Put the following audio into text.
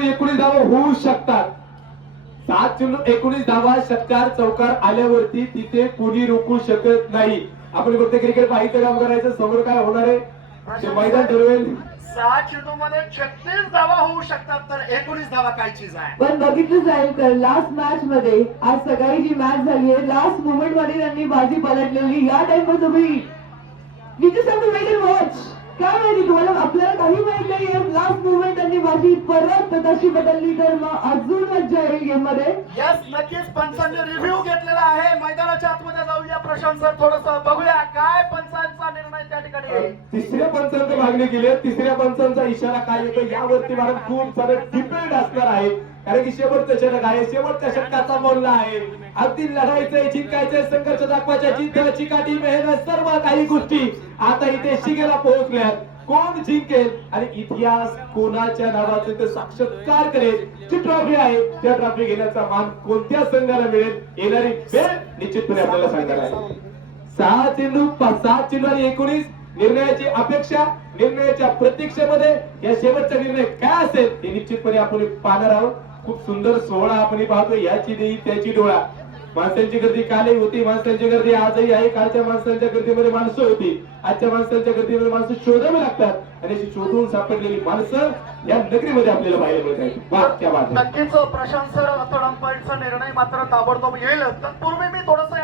19 धावा होऊ शकतात. 7-19 धावा षटकार चौकार आल्यावरती तिथे कोणी रोखू शकत नाही. आपण फक्त क्रिकेट पाहिजे काम करायचं. समोर काय होणार आहे ते मैदान ठरवेल. 6 चेंडूमध्ये 36 धावा होऊ शकतात, तर 19 धावा काय चीज आहे. पण बघितलं जाईल तर लास्ट मॅच मध्ये आज सकाळी जी मॅच झाली आहे, लास्ट मोमेंट मध्ये त्यांनी बाजी पलटलेली. या टाइम मध्ये तुम्ही we just have to wait and watch. काय माहिती तुम्हाला, आपल्याला काही माहित नाहीये. लास्ट मोमेंट त्यांनी बाजी परत तशी बदलली तर मग अजून मज्जा येईल गेम मध्ये. यस, नक्कीच पंचांनी रिव्ह्यू घेतलेला आहे. मैदानाच्या आतमध्ये जाऊया प्रशांत सर, थोडस बघूया काय पंचांचा निर्णय त्या ठिकाणी आहे. तिसऱ्या पंचांची मागणी केली आहे. तिसऱ्या पंचांचा इशारा काय येतो यावरती मला खूप सारं डिपेंड असणार आहे. कारण की शेवटचं षटक आहे, शेवटच्या षटकाचा मोडला आहे. अगदी लढायचंय, जिंकायचंय, संघर्ष दाखवायचा, जिद्द चिकाटी मेहनत सर्व काही गोष्टी आता इथे शिगेला पोहोचल्यात. कोण जिंकेल आणि इतिहास कोणाच्या नावाचे ते साक्षात्कार करेल. जी ट्रॉफी आहे त्या ट्रॉफी घेण्याचा मान कोणत्या संघाला मिळेल येणारी वेळ निश्चितपणे आपल्याला सांगणार आहे. 6 चेंडू आणि 19 निर्णयाची अपेक्षा, निर्णयाच्या प्रतीक्षेमध्ये या शेवटचा निर्णय काय असेल हे निश्चितपणे आपण पाहणार आहोत. खूप सुंदर सोहळा आपण पाहतो. याची देई त्याची डोळा. माणसांची गर्दी कालही होती, माणसांची गर्दी आजही आहे. कालच्या माणसांच्या गर्दीमध्ये माणसं होती, आजच्या माणसांच्या गर्दीमध्ये माणसं शोधावी लागतात आणि अशी शोधून सापडलेली माणसं या नगरीमध्ये आपल्याला पाहायला मिळत आहेत. वाह क्या बात है. नक्कीच प्रशांत सर, थर्ड अंपायरचा निर्णय मात्र ताबडतोब येईल. तत्पूर्वी मी थोडंसं